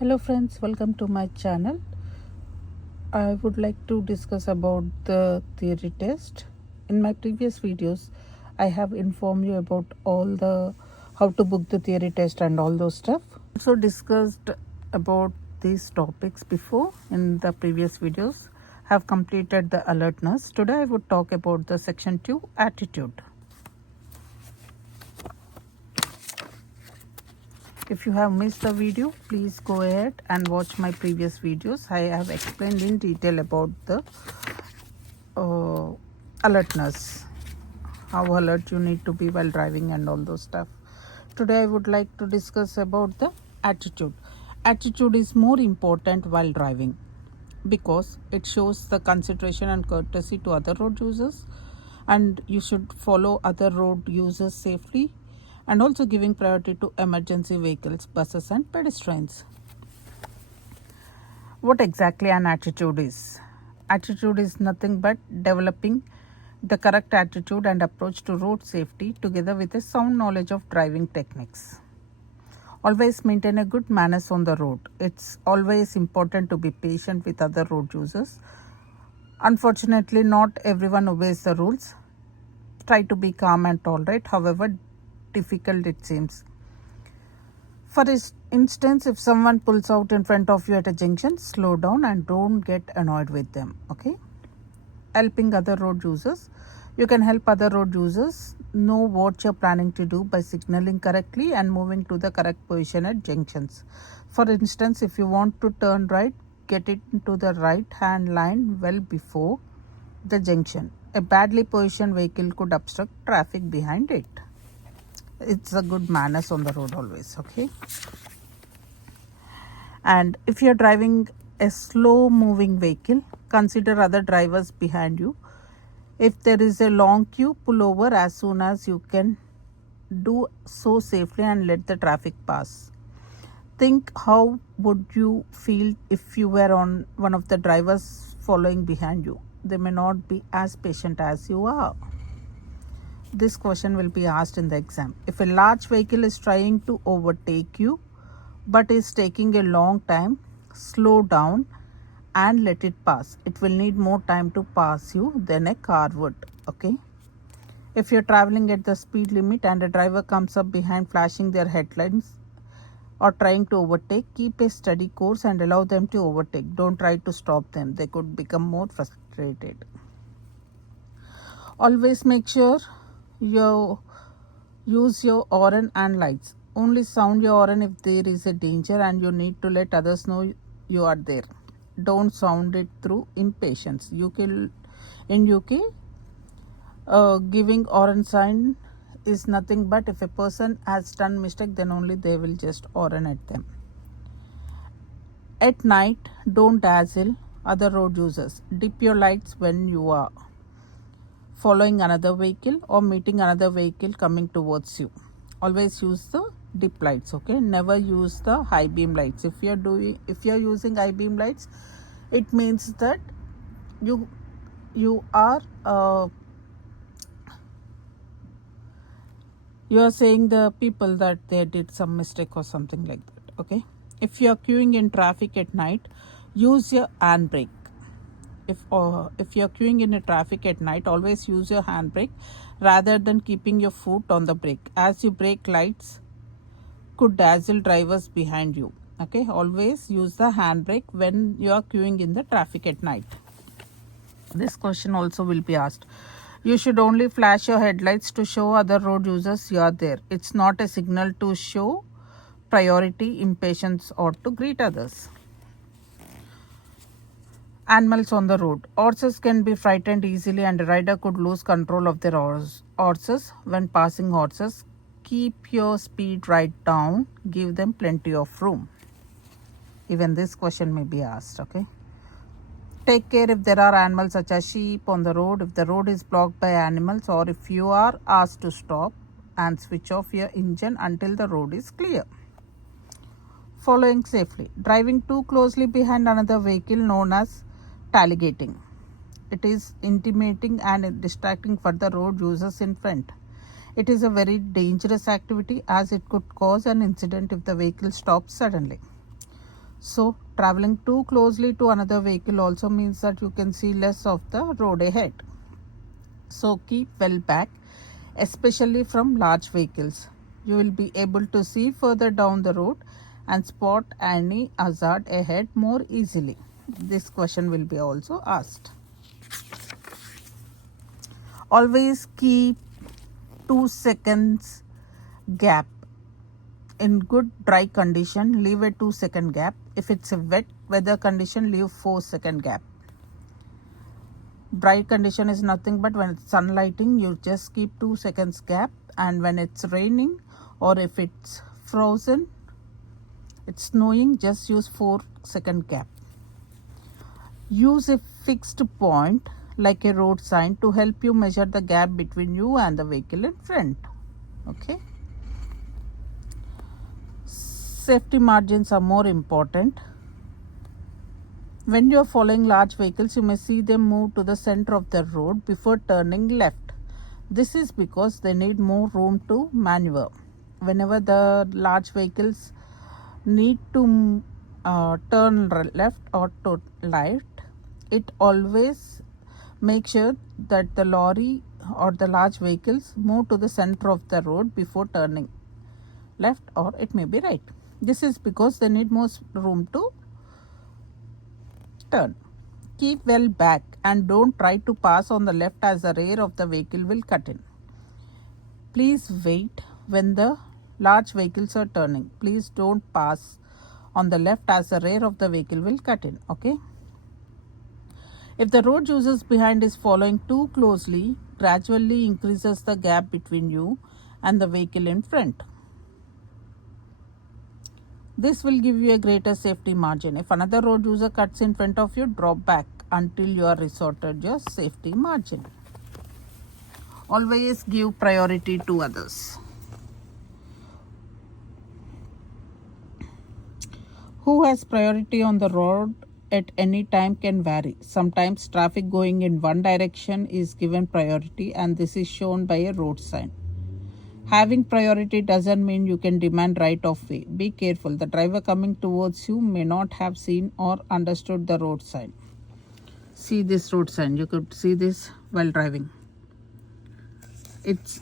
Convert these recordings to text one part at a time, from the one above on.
Hello friends, welcome to my channel. I would like to discuss about the theory test. In my previous videos, I have informed you about all the how to book the theory test and all those stuff. Also discussed about these topics before in the previous videos. Have completed the alertness. Today I would talk about the section 2 attitude. If you have missed the video, please go ahead and watch my previous videos. I have explained in detail about the alertness, how alert you need to be while driving and all those stuff. Today I would like to discuss about the attitude. Attitude is more important while driving because it shows the consideration and courtesy to other road users, and you should follow other road users safely, and also giving priority to emergency vehicles, buses and pedestrians. What exactly an attitude is? Attitude is nothing but developing the correct attitude and approach to road safety together with a sound knowledge of driving techniques. Always maintain a good manners on the road. It's always important to be patient with other road users. Unfortunately, not everyone obeys the rules. Try to be calm and tolerate, however difficult it seems. For instance, if someone pulls out in front of you at a junction, slow down and don't get annoyed with them. Okay? Helping other road users. You can help other road users know what you're planning to do by signaling correctly and moving to the correct position at junctions. For instance, if you want to turn right, get it into the right hand line well before the junction. A badly positioned vehicle could obstruct traffic behind it. It's a good manners on the road always. Okay? And if you're driving a slow moving vehicle, consider other drivers behind you. If there is a long queue, pull over as soon as you can. Do so safely and let the traffic pass. Think how would you feel if you were on one of the drivers following behind you. They may not be as patient as you are. This question will be asked in the exam. If a large vehicle is trying to overtake you but is taking a long time, slow down and let it pass. It will need more time to pass you than a car would. Okay? If you're traveling at the speed limit and a driver comes up behind flashing their headlights or trying to overtake, keep a steady course and allow them to overtake. Don't try to stop them. They could become more frustrated. Always make sure you use your horn and lights. Only sound your horn if there is a danger and you need to let others know you are there. Don't sound it through impatience. In UK, giving horn sign is nothing but if a person has done mistake, then only they will just horn at them. At night, don't dazzle other road users. Dip your lights when you are following another vehicle or meeting another vehicle coming towards you. Always use the dip lights. Okay? Never use the high beam lights. If you're using high beam lights, it means that you are saying the people that they did some mistake or something like that. Okay? If you're queuing in traffic at night, use your handbrake. If you're queuing in a traffic at night, always use your handbrake rather than keeping your foot on the brake, as your brake lights could dazzle drivers behind you. Okay, always use the handbrake when you are queuing in the traffic at night. This question also will be asked. You should only flash your headlights to show other road users you are there. It's not a signal to show priority, impatience or to greet others. Animals on the road. Horses can be frightened easily and a rider could lose control of their horses when passing horses. Keep your speed right down. Give them plenty of room. Even this question may be asked. Okay? Take care if there are animals such as sheep on the road. If the road is blocked by animals or if you are asked to stop and switch off your engine until the road is clear. Following safely. Driving too closely behind another vehicle known as tailgating. It is intimidating and distracting for the road users in front. It is a very dangerous activity as it could cause an incident if the vehicle stops suddenly. So traveling too closely to another vehicle also means that you can see less of the road ahead. So keep well back, especially from large vehicles. You will be able to see further down the road and spot any hazard ahead more easily. This question will be also asked. Always keep 2 seconds gap. In good dry condition, leave a 2-second gap. If it's a wet weather condition, leave 4-second gap. Dry condition is nothing but when it's sunlighting, you just keep 2 seconds gap, and when it's raining or if it's frozen, it's snowing, just use 4-second gap. Use a fixed point like a road sign to help you measure the gap between you and the vehicle in front. Okay. Safety margins are more important. When you are following large vehicles, you may see them move to the center of the road before turning left. This is because they need more room to maneuver. Whenever the large vehicles need to turn left or to right, it always makes sure that the lorry or the large vehicles move to the center of the road before turning left, or it may be right. This is because they need more room to turn. Keep well back and don't try to pass on the left as the rear of the vehicle will cut in. Please wait when the large vehicles are turning. Please don't pass on the left as the rear of the vehicle will cut in. Okay. If the road users behind is following too closely, gradually increases the gap between you and the vehicle in front. This will give you a greater safety margin. If another road user cuts in front of you, drop back until you are resorted your safety margin. Always give priority to others. Who has priority on the road at any time can vary. Sometimes traffic going in one direction is given priority, and this is shown by a road sign. Having priority doesn't mean you can demand right of way. Be careful. The driver coming towards you may not have seen or understood the road sign. See this road sign. You could see this while driving. It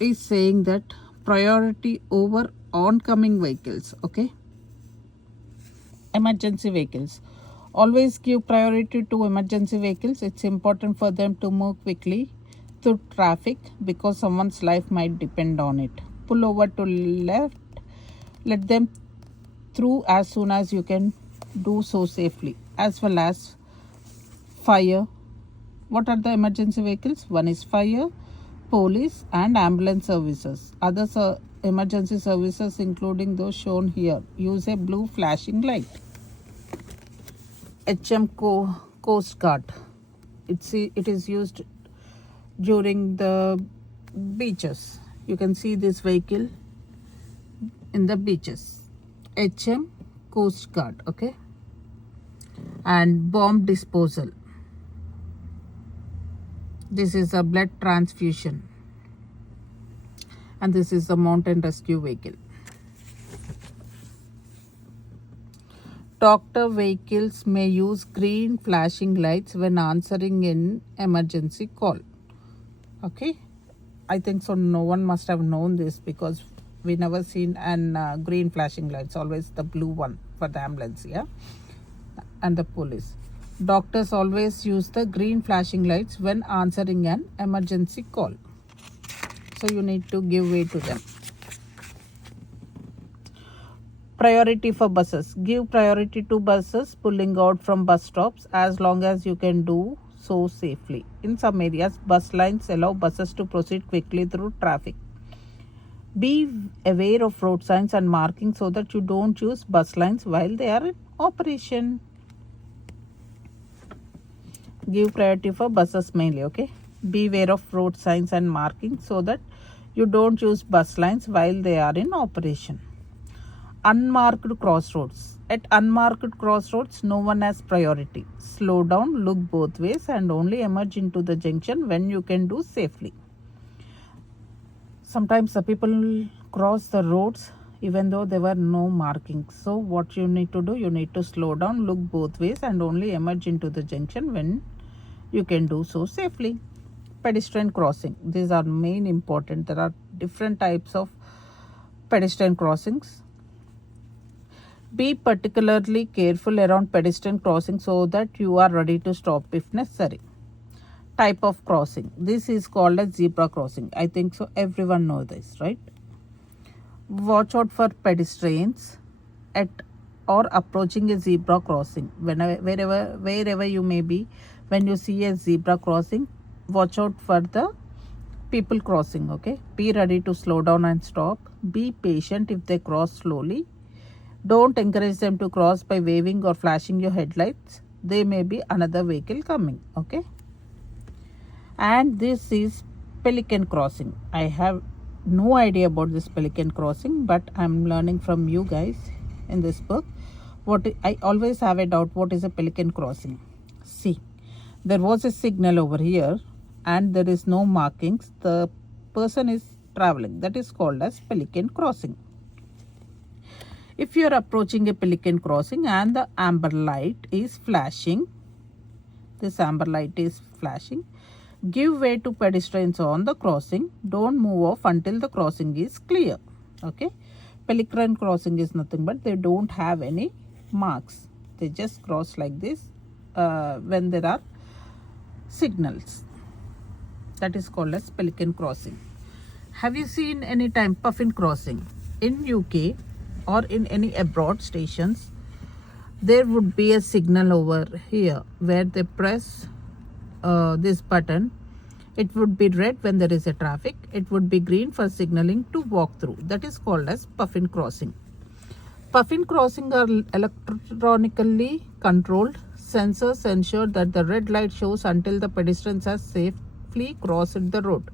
is saying that priority over oncoming vehicles. Okay. Emergency vehicles. Always give priority to emergency vehicles. It's important for them to move quickly through traffic because someone's life might depend on it. Pull over to left. Let them through as soon as you can do so safely. As well as fire. What are the emergency vehicles? One is fire, police and ambulance services. Others are emergency services including those shown here. Use a blue flashing light. Coast Guard. It is used during the beaches. You can see this vehicle in the beaches. Coast Guard. Okay. And bomb disposal. This is a blood transfusion. And this is the mountain rescue vehicle. Doctor vehicles may use green flashing lights when answering an emergency call. Okay, I think so. No one must have known this because we never seen an green flashing lights. Always the blue one for the ambulance, yeah, and the police. Doctors always use the green flashing lights when answering an emergency call. So you need to give way to them. Priority for buses. Give priority to buses pulling out from bus stops as long as you can do so safely. In some areas, bus lines allow buses to proceed quickly through traffic. Be aware of road signs and markings so that you don't use bus lines while they are in operation. Give priority for buses mainly, okay? Be aware of road signs and markings so that you don't use bus lines while they are in operation. Unmarked crossroads. At unmarked crossroads, no one has priority. Slow down, look both ways and only emerge into the junction when you can do safely. Sometimes the people cross the roads even though there were no markings. So what you need to do, you need to slow down, look both ways, and only emerge into the junction when you can do so safely. Pedestrian crossing, these are main important. There are different types of pedestrian crossings. Be particularly careful around pedestrian crossing so that you are ready to stop if necessary. Type of crossing, this is called as zebra crossing. I think so everyone knows this, right? Watch out for pedestrians at or approaching a zebra crossing. Wherever you may be, when you see a zebra crossing, watch out for the people crossing. Okay, be ready to slow down and stop. Be patient if they cross slowly. Don't encourage them to cross by waving or flashing your headlights. There may be another vehicle coming. Okay, and this is pelican crossing. I have no idea about this pelican crossing, but I'm learning from you guys in this book. I always have a doubt, what is a pelican crossing? See, there was a signal over here and there is no markings. The person is traveling. That is called as pelican crossing. If you are approaching a pelican crossing and the amber light is flashing, this amber light is flashing, give way to pedestrians on the crossing. Don't move off until the crossing is clear. Okay, pelican crossing is nothing but they don't have any marks. They just cross like this when there are signals. That is called as pelican crossing. Have you seen any time puffin crossing? In UK or in any abroad stations, there would be a signal over here where they press this button. It would be red when there is a traffic. It would be green for signaling to walk through. That is called as puffin crossing. Puffin crossing are electronically controlled. Sensors ensure that the red light shows until the pedestrians have safely crossed the road.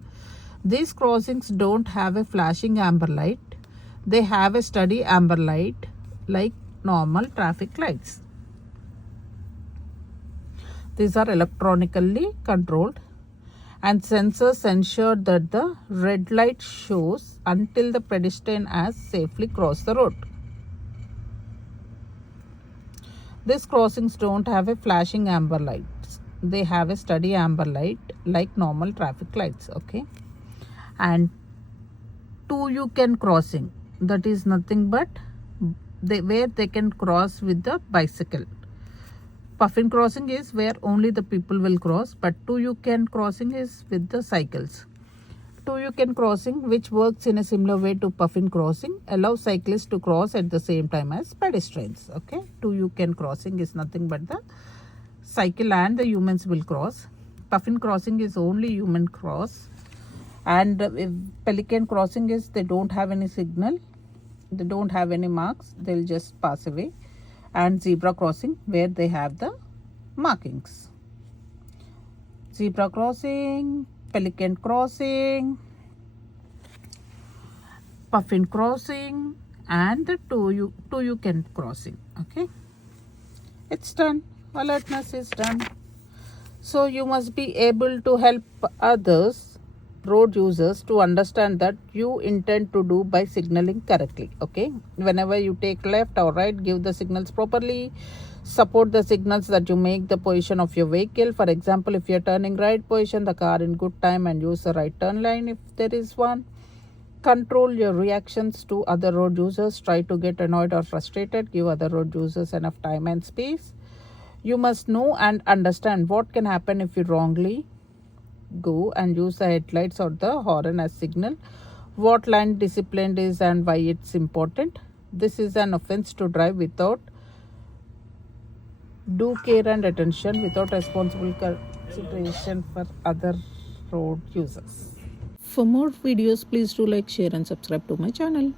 These crossings don't have a flashing amber light. They have a steady amber light like normal traffic lights. These are electronically controlled and sensors ensure that the red light shows until the pedestrian has safely crossed the road. These crossings don't have a flashing amber lights. They have a steady amber light like normal traffic lights. Okay, and you can crossing, that is nothing but where they can cross with the bicycle. Puffin crossing is where only the people will cross, but you can crossing is with the cycles. You can crossing, which works in a similar way to puffin crossing, allows cyclists to cross at the same time as pedestrians. Okay, you can crossing is nothing but the cycle and the humans will cross. Puffin crossing is only human cross, and if pelican crossing is they don't have any signal, they don't have any marks, they'll just pass away. And zebra crossing where they have the markings. Zebra crossing, pelican crossing, puffin crossing, and the you can crossing. Okay, it's done. Alertness is done. So you must be able to help others, road users, to understand that you intend to do by signaling correctly. Okay, whenever you take left or right, give the signals properly. Support the signals that you make the position of your vehicle. For example, if you're turning right, position the car in good time and use the right turn line if there is one. Control your reactions to other road users. Try to get annoyed or frustrated. Give other road users enough time and space. You must know and understand what can happen if you wrongly go and use the headlights or the horn as signal. What line discipline is and why it's important. This is an offense to drive without due care and attention, without responsible consideration for other road users. For more videos, please do like, share and subscribe to my channel.